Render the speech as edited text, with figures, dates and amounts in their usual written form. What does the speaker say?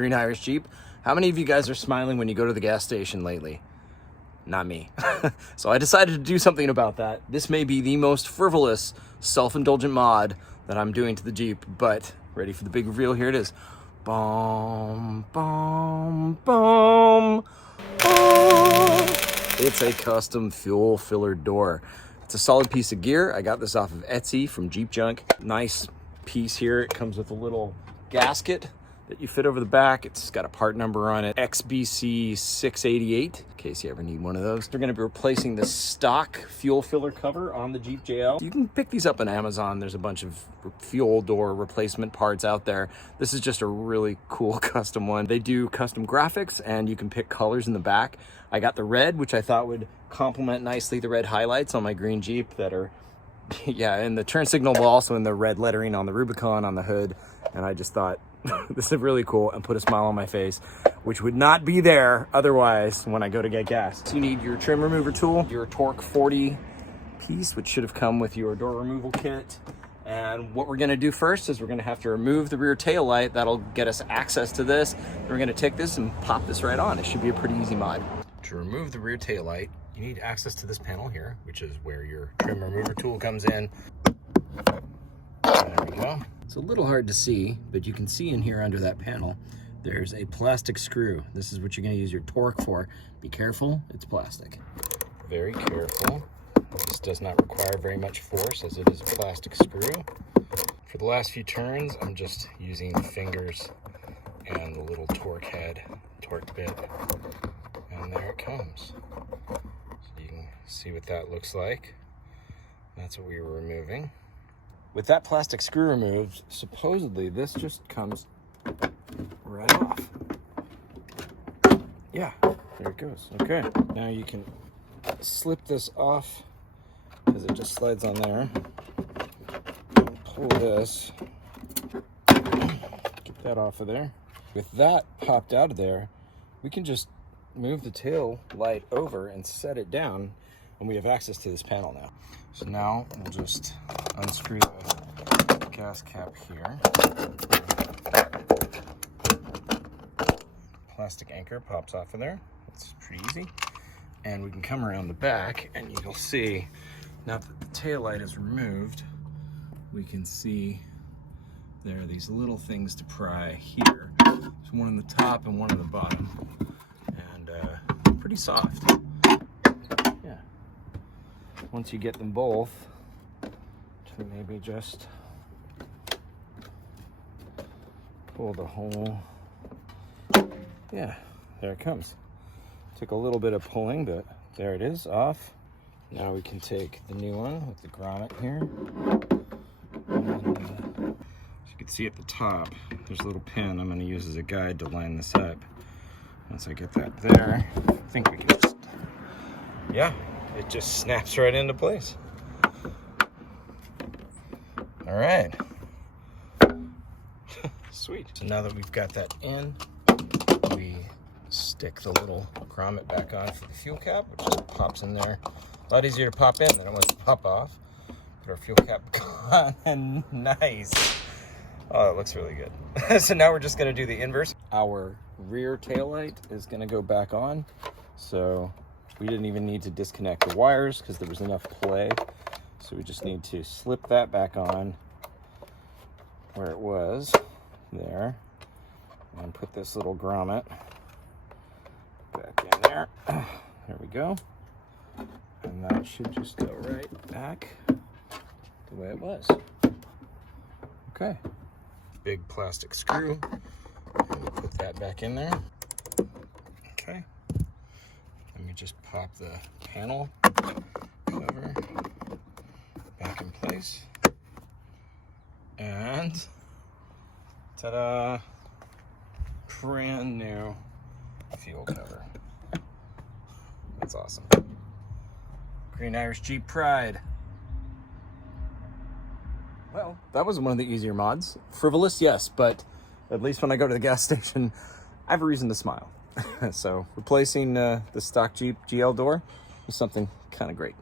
Green Irish Jeep. How many of you guys are smiling when you go to the gas station lately? Not me. So I decided to do something about that. This may be the most frivolous, self-indulgent mod that I'm doing to the Jeep, but ready for the big reveal? Here it is. Boom, boom, boom, boom. It's a custom fuel filler door. It's a solid piece of gear. I got this off of Etsy from Jeep Junk. Nice piece here. It comes with a little gasket that you fit over the back. It's got a part number on it, XBC 688, in case you ever need one of those. They're gonna be replacing the stock fuel filler cover on the Jeep JL. You can pick these up on Amazon. There's a bunch of fuel door replacement parts out there. This is just a really cool custom one. They do custom graphics and you can pick colors in the back. I got the red, which I thought would complement nicely the red highlights on my green Jeep that are, yeah, and the turn signal, but also in the red lettering on the Rubicon on the hood. And I just thought, this is really cool and put a smile on my face, which would not be there otherwise when I go to get gas. So you need your trim remover tool, your Torque 40 piece, which should have come with your door removal kit. And what we're gonna do first is we're gonna have to remove the rear tail light. That'll get us access to this. Then we're gonna take this and pop this right on. It should be a pretty easy mod. To remove the rear tail light, you need access to this panel here, which is where your trim remover tool comes in. There we go. It's a little hard to see, but you can see in here under that panel, there's a plastic screw. This is what you're gonna use your torque for. Be careful, it's plastic. Very careful. This does not require very much force as it is a plastic screw. For the last few turns, I'm just using the fingers and the little torque head, torque bit, and there it comes. So you can see what that looks like. That's what we were removing. With that plastic screw removed, supposedly this just comes right off. Yeah, there it goes. Okay, now you can slip this off because it just slides on there. And pull this, get that off of there. With that popped out of there, we can just move the tail light over and set it down, and we have access to this panel now. So now we'll just unscrew the gas cap here. Plastic anchor pops off of there. It's pretty easy. And we can come around the back and you'll see, now that the tail light is removed, we can see there are these little things to pry here. There's one on the top and one on the bottom. And pretty soft. Yeah. Once you get them both, to maybe just pull the whole, yeah, there it comes. Took a little bit of pulling, but there it is, off. Now we can take the new one with the grommet here. And, as you can see at the top, there's a little pin I'm going to use as a guide to line this up. Once I get that there, I think we can just, yeah, it just snaps right into place. All right. Sweet. So now that we've got that in, we stick the little grommet back on for the fuel cap, which just pops in there. A lot easier to pop in than it was to pop off. Put our fuel cap on, and nice. Oh, it looks really good. So now we're just gonna do the inverse. Our rear taillight is gonna go back on. So we didn't even need to disconnect the wires because there was enough play. So we just need to slip that back on where it was, there. And put this little grommet back in there. There we go. And that should just go right back the way it was. Okay. Big plastic screw. And we put that back in there. Okay. Let me just pop the panel cover back in place. And ta-da! Brand new fuel cover. That's awesome. Green Irish Jeep pride. Well, that was one of the easier mods. Frivolous, yes, but at least when I go to the gas station, I have a reason to smile. So replacing the stock Jeep GL door was something kind of great.